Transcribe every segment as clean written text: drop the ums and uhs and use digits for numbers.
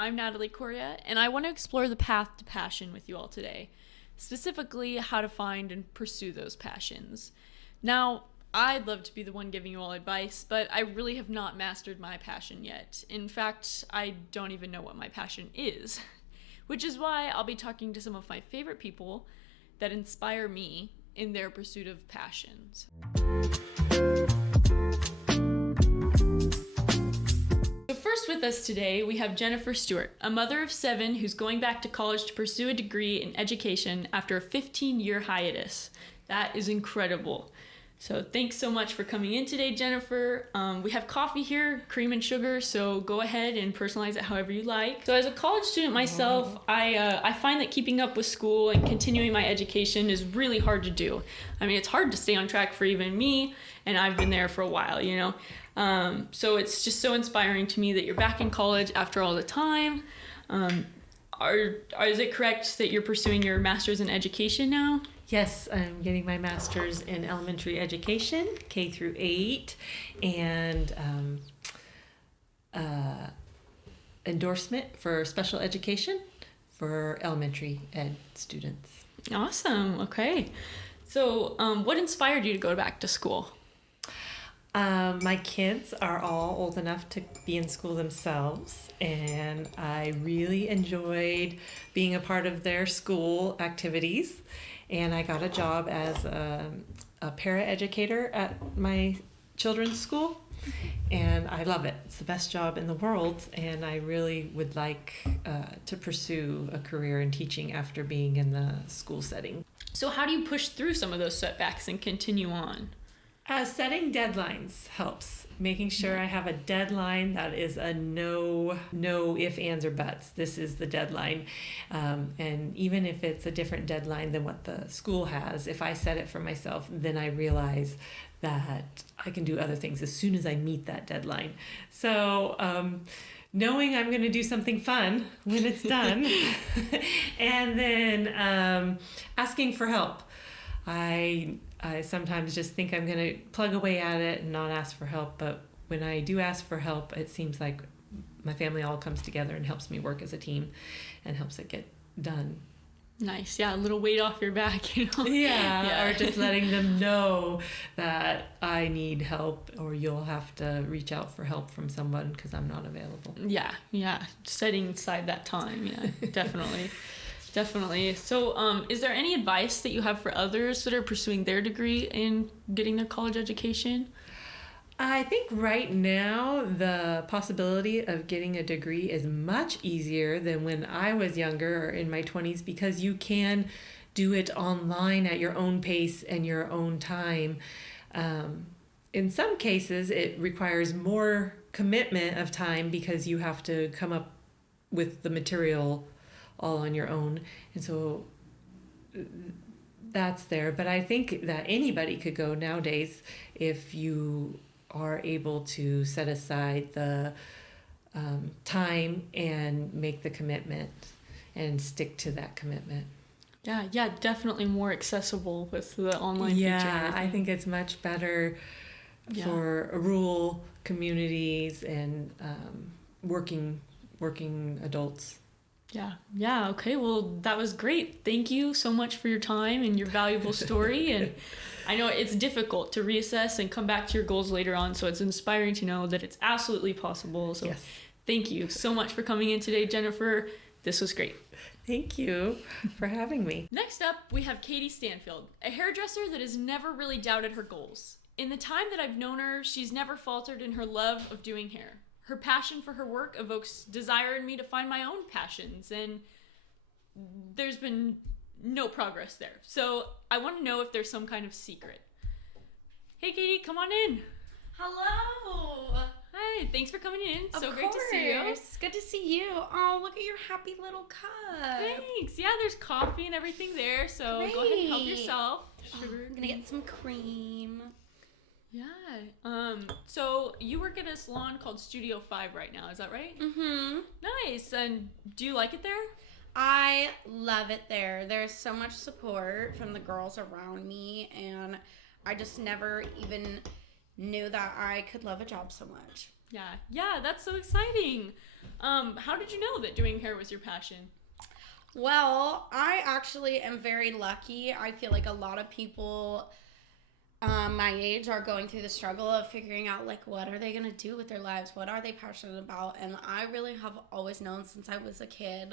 I'm Natalie Correa, and I want to explore the path to passion with you all today, specifically how to find and pursue those passions. Now, I'd love to be the one giving you all advice, but I really have not mastered my passion yet. In fact, I don't even know what my passion is, which is why I'll be talking to some of my favorite people that inspire me in their pursuit of passions. First with us today, we have Jennifer Stewart, a mother of 7 who's going back to college to pursue a degree in education after a 15-year hiatus. That is incredible. So thanks so much for coming in today, Jennifer. We have coffee here, cream and sugar, so go ahead and personalize it however you like. So as a college student myself, I find that keeping up with school and continuing my education is really hard to do. I mean, it's hard to stay on track for even me, and I've been there for a while, you know. So it's just so inspiring to me that you're back in college after all the time. Is it correct that you're pursuing your master's in education now? Yes, I'm getting my master's in elementary education, K through 8, and endorsement for special education for elementary ed students. Awesome. Okay. So what inspired you to go back to school? My kids are all old enough to be in school themselves, and I really enjoyed being a part of their school activities. And I got a job as a para-educator at my children's school, and I love it. It's the best job in the world, and I really would like to pursue a career in teaching after being in the school setting. So how do you push through some of those setbacks and continue on? Setting deadlines helps. Making sure I have a deadline that is a no ifs, ands, or buts. This is the deadline. And even if it's a different deadline than what the school has, if I set it for myself, then I realize that I can do other things as soon as I meet that deadline. So knowing I'm going to do something fun when it's done, and then asking for help. I sometimes just think I'm going to plug away at it and not ask for help, but when I do ask for help, it seems like my family all comes together and helps me work as a team and helps it get done. Nice. Yeah, a little weight off your back, you know? Yeah. Or just letting them know that I need help, or you'll have to reach out for help from someone because I'm not available. Yeah. Setting aside that time, yeah, definitely. Definitely. So is there any advice that you have for others that are pursuing their degree in getting their college education? I think right now the possibility of getting a degree is much easier than when I was younger or in my 20s, because you can do it online at your own pace and your own time. In some cases, it requires more commitment of time because you have to come up with the material all on your own, and so that's there. But I think that anybody could go nowadays if you are able to set aside the time and make the commitment and stick to that commitment. Yeah, definitely more accessible with the online feature. Yeah, I think it's much better for rural communities and working adults. Yeah. Okay. Well, that was great. Thank you so much for your time and your valuable story. And I know it's difficult to reassess and come back to your goals later on. So it's inspiring to know that it's absolutely possible. So yes. Thank you so much for coming in today, Jennifer. This was great. Thank you for having me. Next up, we have Katie Stanfield, a hairdresser that has never really doubted her goals. In the time that I've known her, she's never faltered in her love of doing hair. Her passion for her work evokes desire in me to find my own passions, and there's been no progress there. So I want to know if there's some kind of secret. Hey, Katie, come on in. Hello. Hi, thanks for coming in. Of so great to see you. It's good to see you. Oh, look at your happy little cup. Thanks. Yeah, there's coffee and everything there, so Great. Go ahead and help yourself. Sugar. I'm gonna get some cream. Yeah. So you work at a salon called Studio 5 right now, is that right? Mm-hmm. Nice. And do you like it there? I love it there. There's so much support from the girls around me, and I just never even knew that I could love a job so much. Yeah, that's so exciting. How did you know that doing hair was your passion? Well, I actually am very lucky. I feel like a lot of people my age are going through the struggle of figuring out like what are they going to do with their lives, what are they passionate about, and I really have always known since I was a kid.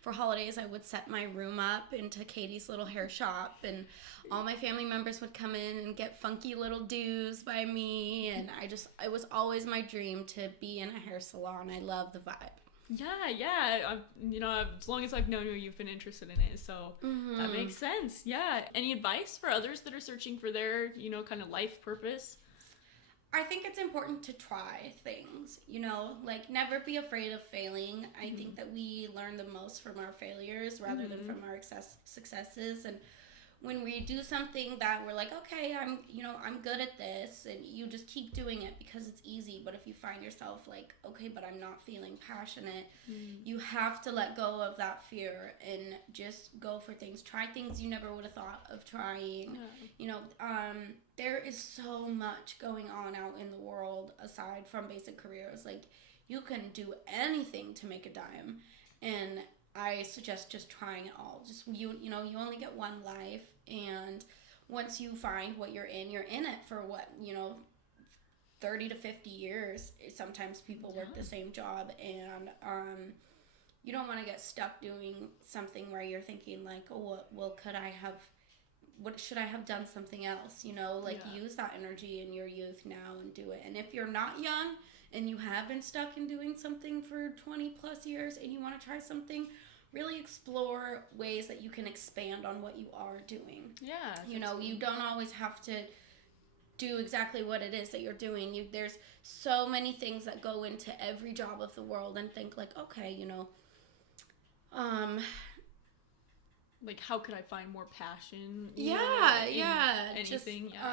For holidays I would set my room up into Katie's little hair shop, and all my family members would come in and get funky little do's by me, and it was always my dream to be in a hair salon. I love the vibe. Yeah. As long as I've known you, you've been interested in it, so that makes sense. Yeah. Any advice for others that are searching for their, kind of life purpose? I think it's important to try things, like never be afraid of failing. I think that we learn the most from our failures rather than from our successes. And when we do something that we're like, okay, I'm good at this, and you just keep doing it because it's easy. But if you find yourself like, okay, but I'm not feeling passionate, you have to let go of that fear and just go for things. Try things you never would have thought of trying. There is so much going on out in the world aside from basic careers. Like, you can do anything to make a dime, and I suggest just trying it all. Just you only get one life, and once you find what you're in it for 30 to 50 years. Sometimes people work the same job, and you don't want to get stuck doing something where you're thinking like, oh, well, what should I have done something else? Use that energy in your youth now and do it. And if you're not young and you have been stuck in doing something for 20 plus years and you want to try something, really explore ways that you can expand on what you are doing. Yeah. You don't always have to do exactly what it is that you're doing. There's so many things that go into every job of the world, and think like, okay, like, how could I find more passion? In anything. Just,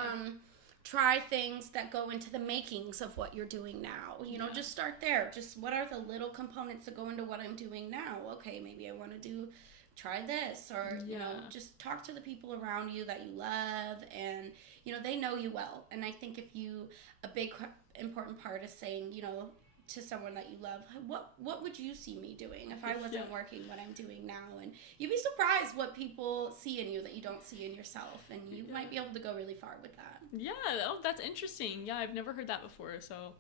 try things that go into the makings of what you're doing now. Just start there. Just what are the little components that go into what I'm doing now? Okay, maybe I want to try this, or, just talk to the people around you that you love, and, they know you well. And I think a big important part is saying, to someone that you love, what would you see me doing if I wasn't working what I'm doing now? And you'd be surprised what people see in you that you don't see in yourself, and you might be able to go really far with that. That's interesting. I've never heard that before, so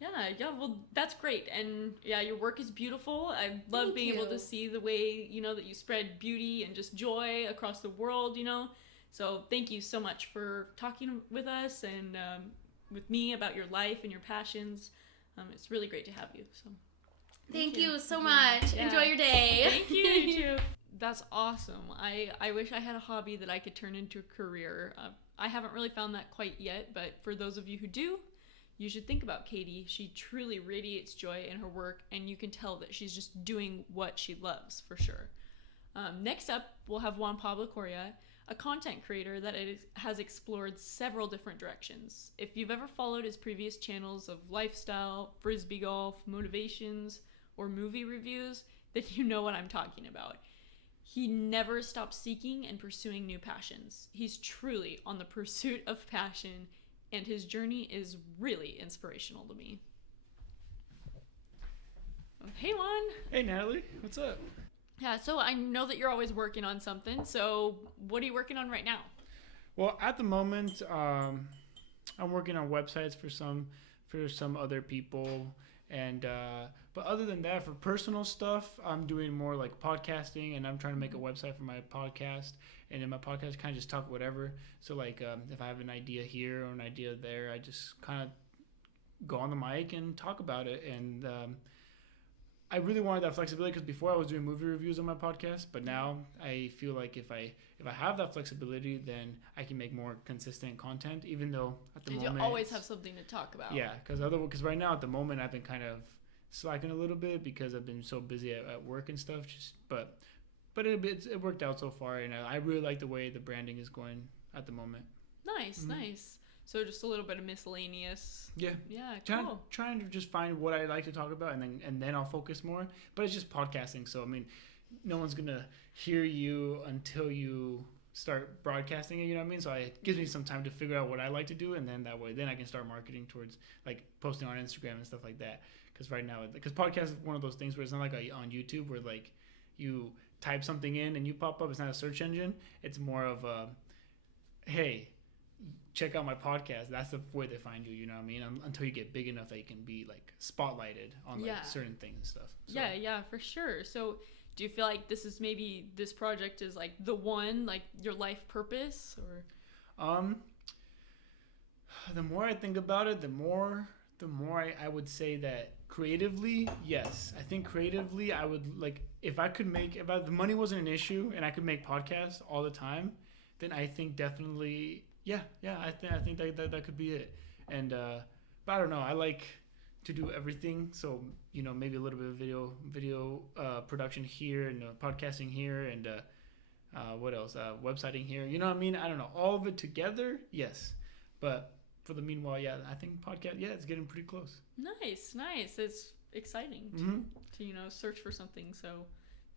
well, that's great. And your work is beautiful. I love being able to see the way that you spread beauty and just joy across the world. So thank you so much for talking with us and with me about your life and your passions. It's really great to have you. So thank you so much. Enjoy your day. Thank you. You too. That's awesome. I wish I had a hobby that I could turn into a career. I haven't really found that quite yet, but for those of you who do, you should think about Katie. She truly radiates joy in her work, and you can tell that she's just doing what she loves, for sure. Next up, we'll have Juan Pablo Coria, a content creator that has explored several different directions. If you've ever followed his previous channels of lifestyle, frisbee golf, motivations, or movie reviews, then you know what I'm talking about. He never stops seeking and pursuing new passions. He's truly on the pursuit of passion, and his journey is really inspirational to me. Hey, Juan. Hey, Natalie. What's up? Yeah, so I know that you're always working on something. So what are you working on right now? Well, at the moment, I'm working on websites for some other people, and but other than that, for personal stuff, I'm doing more like podcasting, and I'm trying to make a website for my podcast. And in my podcast, kind of just talk whatever. So like, if I have an idea here or an idea there, I just kind of go on the mic and talk about it. And I really wanted that flexibility, because before I was doing movie reviews on my podcast, but now I feel like if I have that flexibility, then I can make more consistent content, even though at the moment... You always have something to talk about. Yeah, because right now at the moment I've been kind of slacking a little bit because I've been so busy at work and stuff. But it worked out so far, and I really like the way the branding is going at the moment. Nice. So just a little bit of miscellaneous. Yeah. Yeah, cool. Trying to just find what I like to talk about, and then I'll focus more. But it's just podcasting, so I mean, no one's gonna hear you until you start broadcasting it, you know what I mean? So it gives me some time to figure out what I like to do, and then that way, then I can start marketing towards like posting on Instagram and stuff like that. Because right now, because podcast is one of those things where it's not like on YouTube where like you type something in and you pop up. It's not a search engine. It's more of a, hey, check out my podcast. That's the way they find you, you know what I mean? Until you get big enough that you can be like spotlighted on like certain things and stuff. So. Yeah, for sure. So do you feel like this project is like the one, like your life purpose, or? The more I think about it, the more I would say that creatively, yes. I think creatively I would like, if the money wasn't an issue and I could make podcasts all the time, then I think definitely, I think that could be it. And but I don't know, I like to do everything, so you know, maybe a little bit of video production here, and podcasting here, and what else, websiting here, you know what I mean? I don't know, all of it together, yes. But for the meanwhile, I think podcast, it's getting pretty close. Nice. It's exciting to search for something so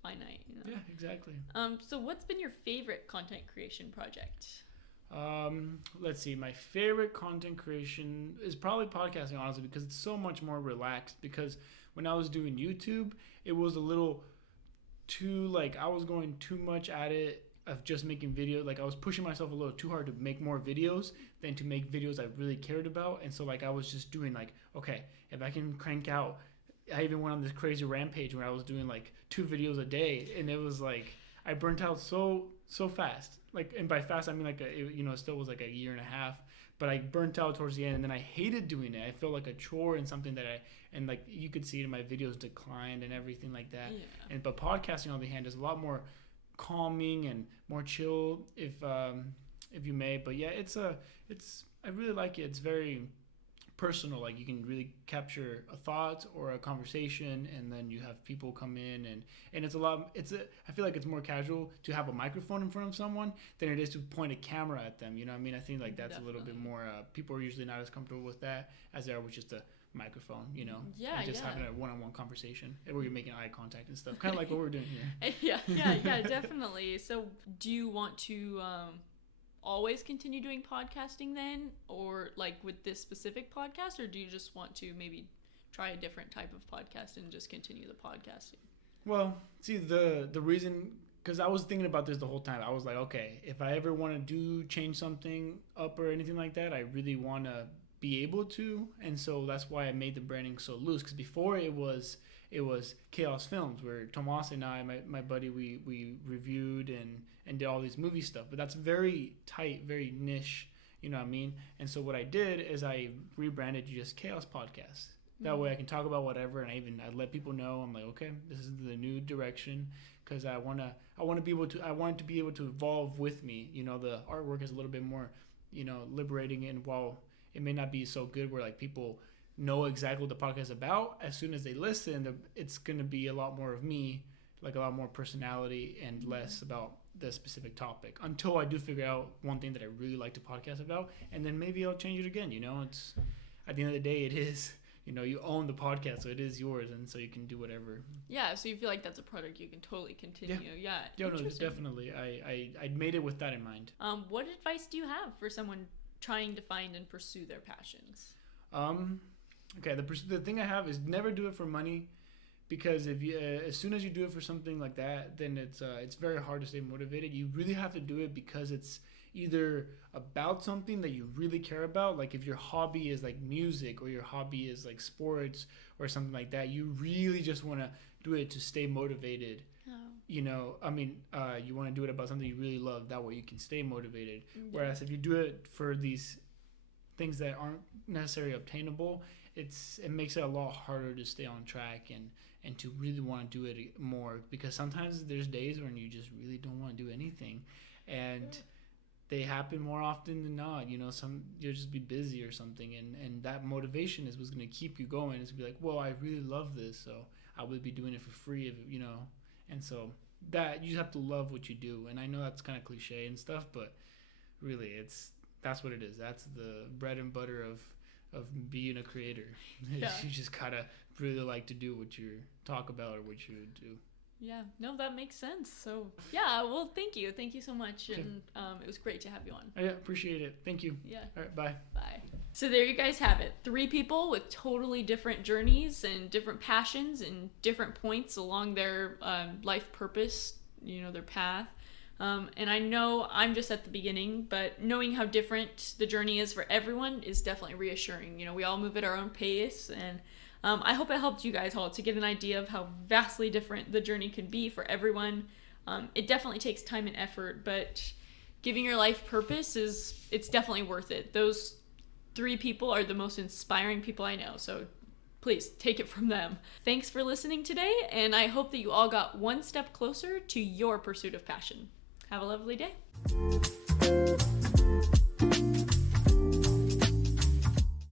finite. Yeah, exactly. So what's been your favorite content creation project? Let's see. My favorite content creation is probably podcasting, honestly, because it's so much more relaxed. Because when I was doing YouTube, it was a little too, like, I was going too much at it of just making videos. Like, I was pushing myself a little too hard to make more videos than to make videos I really cared about. And so, like, I was just doing, like, okay, if I can crank out, I even went on this crazy rampage where I was doing, like, 2 videos a day. And it was, like, I burnt out so fast. Like, and by fast, I mean, like, it still was, like, a year and a half. But I burnt out towards the end, and then I hated doing it. I felt like a chore and something that and, like, you could see it in my videos declined and everything like that. Yeah. But podcasting, on the hand, is a lot more calming and more chill, if you may. But yeah, I really like it. It's very personal. Like, you can really capture a thought or a conversation, and then you have people come in, and I feel like it's more casual to have a microphone in front of someone than it is to point a camera at them, you know what I mean? I think, like, that's Definitely. A little bit more people are usually not as comfortable with that as they are with just a microphone, and just having a one-on-one conversation where you're making eye contact and stuff, kind of like what we're doing here. yeah, definitely. So do you want to always continue doing podcasting then, or like with this specific podcast, or do you just want to maybe try a different type of podcast and just continue the podcasting? Well, see, the reason, because I was thinking about this the whole time. I was like, okay, if I ever want to change something up or anything like that, I really want to be able to, and so that's why I made the branding so loose. Because before it was Chaos Films, where Tomas and I, my buddy, we reviewed and did all these movie stuff, but that's very tight, very niche, you know what I mean? And so what I did is I rebranded just Chaos Podcast. That way I can talk about whatever, and I let people know, I'm like, okay, this is the new direction, because I want it to be able to evolve with me. The artwork is a little bit more, liberating, and while it may not be so good where like people know exactly what the podcast is about, as soon as they listen, it's going to be a lot more of me, like a lot more personality, and less about the specific topic, until I do figure out one thing that I really like to podcast about, and then maybe I'll change it again. It's, at the end of the day, it is, you own the podcast, so it is yours, and so you can do whatever. Yeah, so you feel like that's a product you can totally continue. Yeah, no, definitely. I made it with that in mind. What advice do you have for someone trying to find and pursue their passions? Okay, the thing I have is never do it for money, because if you as soon as you do it for something like that, then it's very hard to stay motivated. You really have to do it because it's either about something that you really care about, like if your hobby is like music, or your hobby is like sports or something like that, you really just want to do it to stay motivated. You want to do it about something you really love, that way you can stay motivated. Whereas if you do it for these things that aren't necessarily obtainable, it makes it a lot harder to stay on track and to really want to do it more, because sometimes there's days when you just really don't want to do anything, and they happen more often than not. You'll just be busy or something, and that motivation is what's going to keep you going. Is to be like, well, I really love this, so I would be doing it for free, and so that you just have to love what you do. And I know that's kind of cliche and stuff, but really that's what it is. That's the bread and butter of being a creator. Yeah. You just gotta really like to do what you talk about or what you do. Yeah, no, that makes sense. So, yeah, well, thank you. Thank you so much. Okay. And it was great to have you on. Yeah, appreciate it. Thank you. Yeah, All right, bye. bye. So, there you guys have it. 3 people with totally different journeys and different passions and different points along their life purpose, their path. And I know I'm just at the beginning, but knowing how different the journey is for everyone is definitely reassuring. We all move at our own pace, and I hope it helped you guys all to get an idea of how vastly different the journey can be for everyone. It definitely takes time and effort, but giving your life purpose it's definitely worth it. Those 3 people are the most inspiring people I know, so please take it from them. Thanks for listening today, and I hope that you all got one step closer to your pursuit of passion. Have a lovely day.